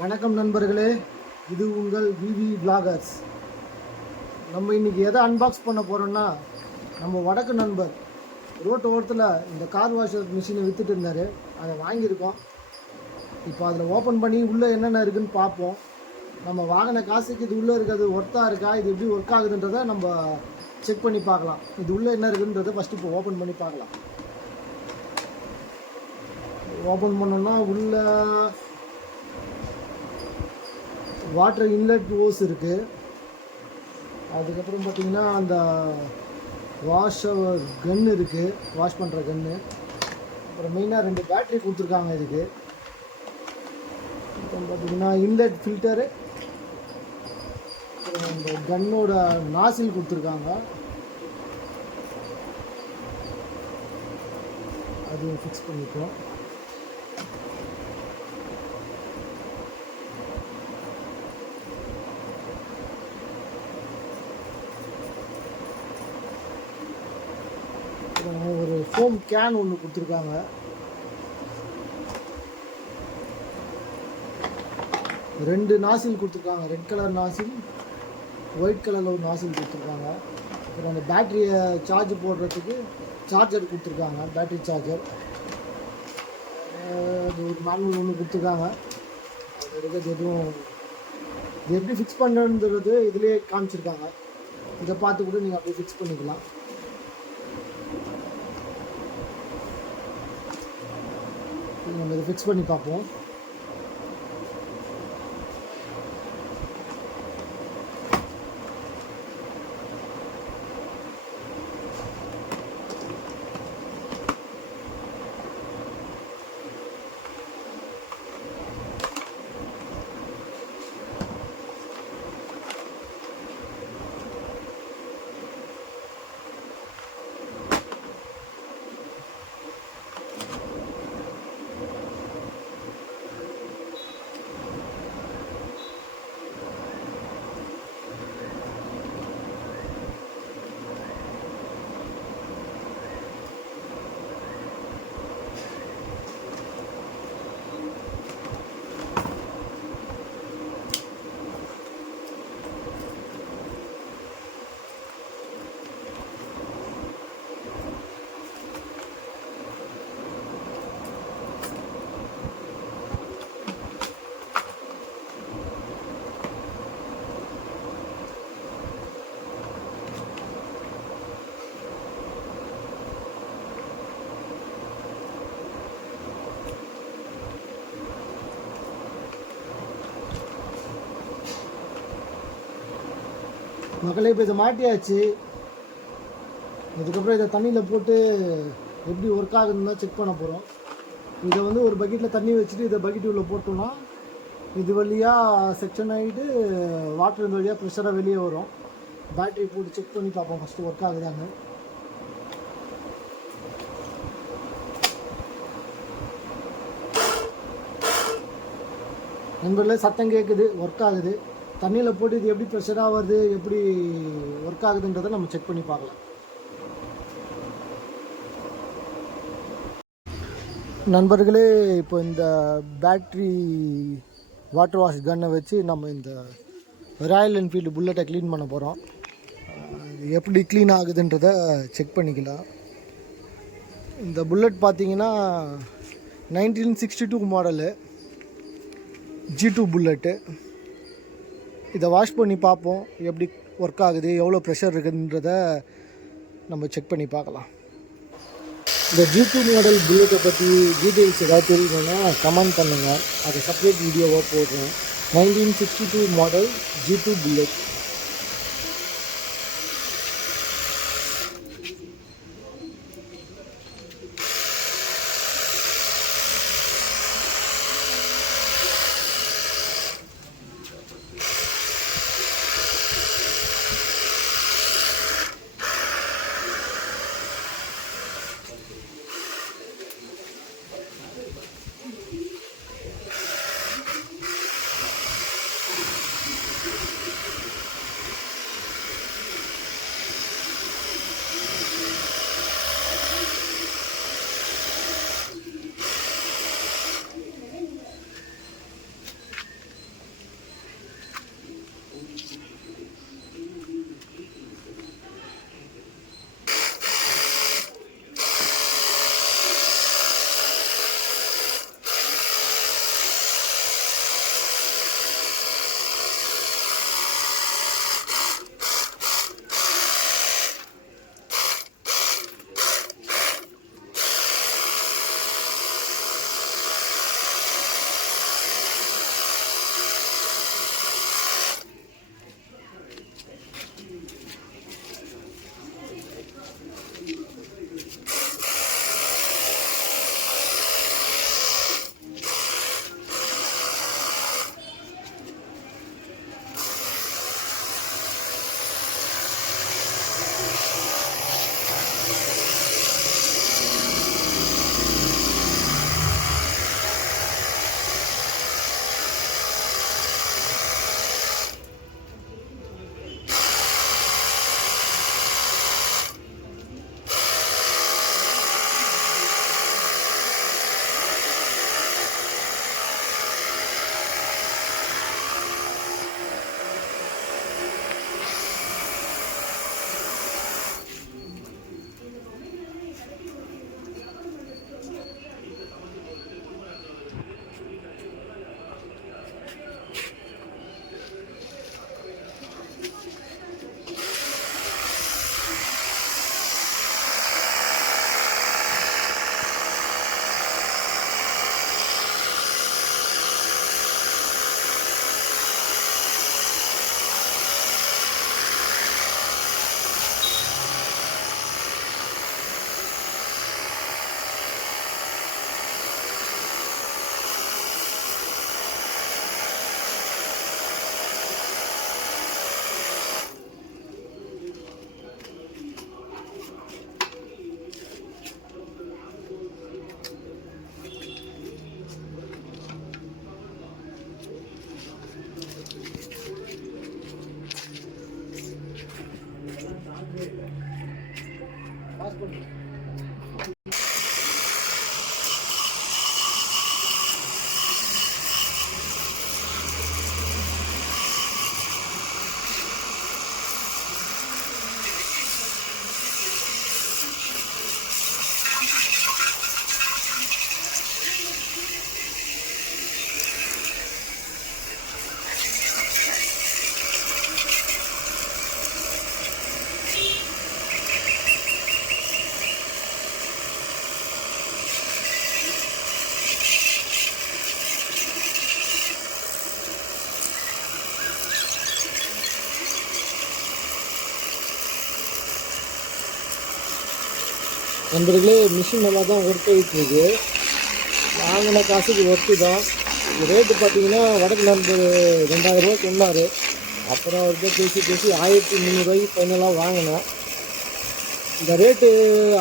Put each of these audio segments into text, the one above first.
வணக்கம் நண்பர்களே, இது உங்கள் விவி விலாகர்ஸ். நம்ம இன்றைக்கி எதை அன்பாக்ஸ் பண்ண போகிறோன்னா, நம்ம வடக்கு நண்பர் ரோட்டு ஓரத்தில் இந்த கார் வாஷர் மிஷினை விற்றுட்டு இருந்தார். அதை வாங்கியிருக்கோம். இப்போ அதில் ஓப்பன் பண்ணி உள்ளே என்னென்ன இருக்குதுன்னு பார்ப்போம். நம்ம வாங்கின காசுக்கு இது உள்ளே இருக்கிறது ஒர்த்தாக இருக்கா, இது எப்படி ஒர்க் ஆகுதுன்றதை நம்ம செக் பண்ணி பார்க்கலாம். இது உள்ளே என்ன இருக்குதுன்றதை ஃபஸ்ட்டு இப்போ ஓப்பன் பண்ணி பார்க்கலாம். ஓப்பன் பண்ணோன்னா உள்ளே வாட்டர் இன்லெட் ஓஸ் இருக்குது. அதுக்கப்புறம் பார்த்திங்கன்னா அந்த வாஷ் கன் இருக்குது, வாஷ் பண்ணுற கன்று. அப்புறம் மெயினாக 2 பேட்ரி கொடுத்துருக்காங்க இதுக்கு. அப்புறம் பார்த்திங்கன்னா இன்லெட் ஃபில்டரு, அப்புறம் இந்த கன்னோட நாசில் கொடுத்துருக்காங்க, அதையும் ஃபிக்ஸ் பண்ணிப்போம். ஒரு ஃபோம் கேன் ஒன்று கொடுத்துருக்காங்க. ரெண்டு நாசில் கொடுத்துருக்காங்க, ரெட் கலர் நாசில், ஒயிட் கலரில் ஒரு நாசில் கொடுத்துருக்காங்க. அப்புறம் அந்த பேட்டரியை சார்ஜ் போடுறதுக்கு சார்ஜர் கொடுத்துருக்காங்க, பேட்டரி சார்ஜர். அது ஒரு மேனுவல் ஒன்று கொடுத்துருக்காங்க. அது இருக்கிறது எதுவும் இது எப்படி ஃபிக்ஸ் பண்ணுறது இதுலேயே காமிச்சிருக்காங்க. இதை பார்த்து கூட நீங்கள் அப்படியே ஃபிக்ஸ் பண்ணிக்கலாம். நம்ம இதை ஃபிக்ஸ் பண்ணி பார்ப்போம். மக்களே, இப்போ இதை மாட்டியாச்சு. அதுக்கப்புறம் இதை தண்ணியில் போட்டு எப்படி ஒர்க் ஆகுதுன்னு தான் செக் பண்ண போகிறோம். இதை ஒரு பக்கெட்டில் தண்ணி வச்சுட்டு இதை பக்கெட் உள்ள போட்டோம்னா இது வழியாக செக்ஷன் ஆகிட்டு வாட்டர் இந்த வழியாக ப்ரெஷராக வெளியே வரும். பேட்டரி போட்டு செக் பண்ணி பார்ப்போம் ஃபஸ்ட்டு ஒர்க் ஆகுதான்னு. நண்பர்களே, சத்தம் கேட்குது, ஒர்க் ஆகுது. தண்ணியில் போட்டு இது எப்படி ப்ரெஷராக வருது, எப்படி ஒர்க் ஆகுதுன்றதை நம்ம செக் பண்ணி பார்க்கலாம். நண்பர்களே, இப்போ இந்த பேட்ரி வாட்டர் வாஷ் கன்னை வச்சு நம்ம இந்த ராயல் என்ஃபீல்டு புல்லட்டை க்ளீன் பண்ண போகிறோம். எப்படி க்ளீன் ஆகுதுன்றதை செக் பண்ணிக்கலாம். இந்த புல்லட் பார்த்திங்கன்னா 1962 மாடலு G2 புல்லட்டு. இதை வாஷ் பண்ணி பார்ப்போம் எப்படி ஒர்க் ஆகுது, எவ்வளோ ப்ரெஷர் இருக்குதுன்றதை நம்ம செக் பண்ணி பார்க்கலாம். இந்த G2 மாடல் புல்லட்டை பற்றி டீட்டெயில்ஸ் ஏதாவது தெரியணுன்னா கமெண்ட் பண்ணுங்கள், அதை செப்பரேட் வீடியோவாக போடுறேன். 1962 மாடல் G2 புல்லட். நண்பர்களே, மிஷின் நல்லா தான் ஒர்க் ஆகிட்டுருக்கு. வாங்கின காசுக்கு ஒர்க்கு தான். ரேட்டு பார்த்தீங்கன்னா வடக்கு நண்பர் 2000 சொன்னார். அப்புறம் அவர்கிட்ட பேசி 1300 ஃபைனலாக வாங்கினேன். இந்த ரேட்டு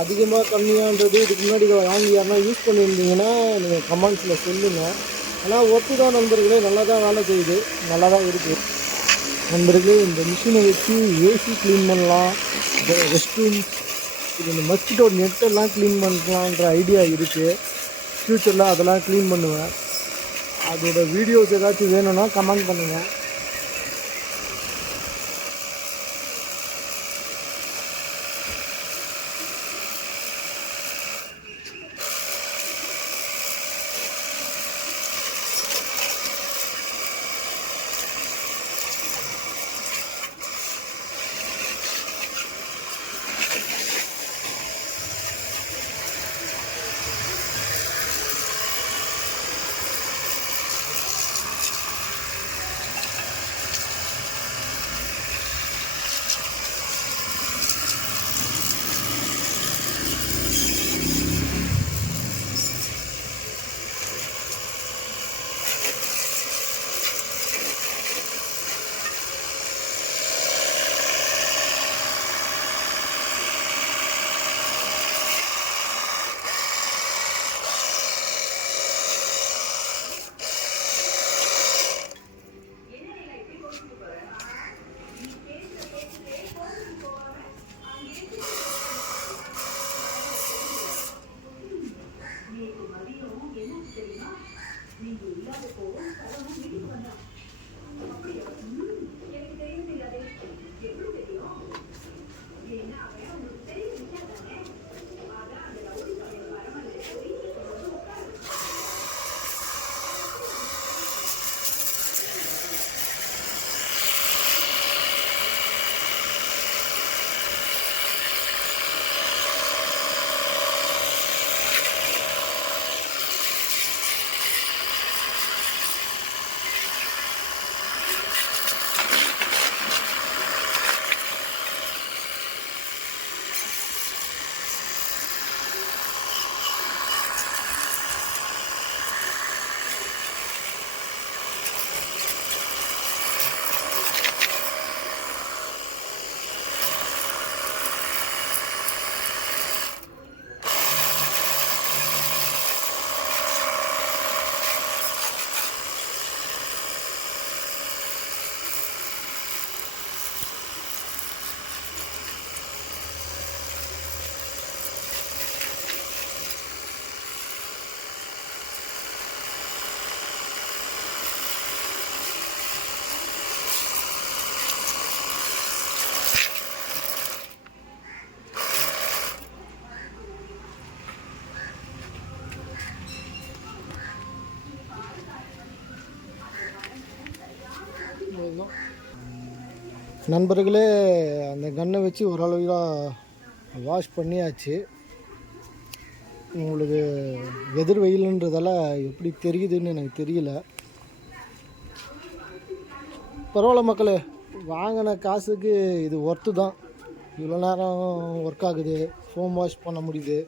அதிகமாக கம்மியான்றது இதுக்கு முன்னாடி வாங்கி யாருன்னா யூஸ் பண்ணியிருந்தீங்கன்னா நீங்கள் கமெண்ட்ஸில் சொல்லுங்கள். ஆனால் ஒர்க்கு தான் நண்பர்களே, நல்லா தான் வேலை செய்யுது, நல்லா தான் இருக்குது நண்பர்களே. இந்த மிஷினை வச்சு ஏசி க்ளீன் பண்ணலாம், ரெஸ்ட் ரூம், இந்த மஸ்கிட்டோ நெட்டெல்லாம் க்ளீன் பண்ணலான்ற ஐடியா இருக்குது. ஃப்யூச்சரில் அதெல்லாம் க்ளீன் பண்ணுவேன். அதோட வீடியோஸ் ஏதாச்சும் வேணும்னா கமெண்ட் பண்ணுங்கள். நண்பர்களே, அந்த கன்னை வச்சு ஓரளவுக்கு வாஷ் பண்ணியாச்சு. உங்களுக்கு எதிர் வெயிலுன்றதால எப்படி தெரியுதுன்னு எனக்கு தெரியல. பரவாயில்ல மக்களே, வாங்கின காசுக்கு இது ஒர்த்து தான். இவ்வளோ நேரம் ஒர்க் ஆகுது, ஃபோம் வாஷ் பண்ண முடியுது,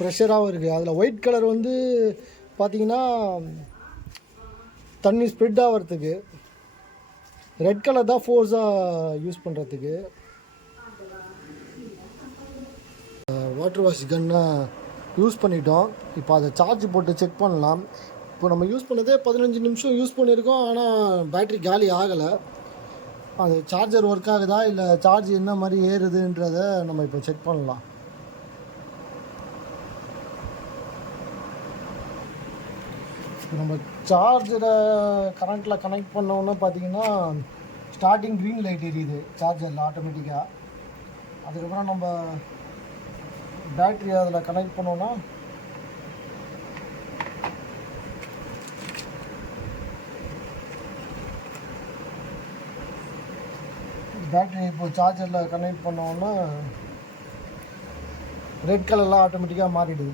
ப்ரெஷராகவும் இருக்குது. அதில் ஒயிட் கலர் வந்து பார்த்திங்கன்னா தண்ணி ஸ்ப்ரெட் ஆகிறதுக்கு, ரெட் கலர் தான் ஃபோர்ஸாக யூஸ் பண்ணுறதுக்கு. வாட்டர் வாஷ் கன்னை யூஸ் பண்ணிட்டோம். இப்போ அதை சார்ஜ் போட்டு செக் பண்ணலாம். இப்போ நம்ம யூஸ் பண்ணதே 15 நிமிஷம் யூஸ் பண்ணியிருக்கோம். ஆனால் பேட்ரி காலி ஆகலை. அது சார்ஜர் ஒர்க் ஆகுதா இல்லை சார்ஜ் என்ன மாதிரி ஏறுதுன்றதை நம்ம இப்போ செக் பண்ணலாம். நம்ம சார்ஜரை கரண்ட்டில் கனெக்ட் பண்ணோன்னு பார்த்தீங்கன்னா ஸ்டார்டிங் க்ரீன் லைட் எரியுது சார்ஜரில் ஆட்டோமேட்டிக்காக. அதுக்கப்புறம் நம்ம பேட்ரி அதில் கனெக்ட் பண்ணோன்னா பேட்ரி இப்போ சார்ஜரில் கனெக்ட் பண்ணோன்னா ரெட் கலர்லாம் ஆட்டோமேட்டிக்காக மாறிடுது.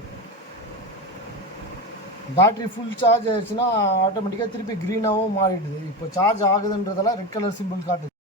பேட்ரி ஃபுல் சார்ஜ் ஆயிடுச்சுன்னா ஆட்டோமேட்டிக்காக திருப்பி க்ரீனாகவும் மாறிடுது. இப்போ சார்ஜ் ஆகுதுன்றதெல்லாம் ரெட் கலர் சிம்பிள் காட்டுது.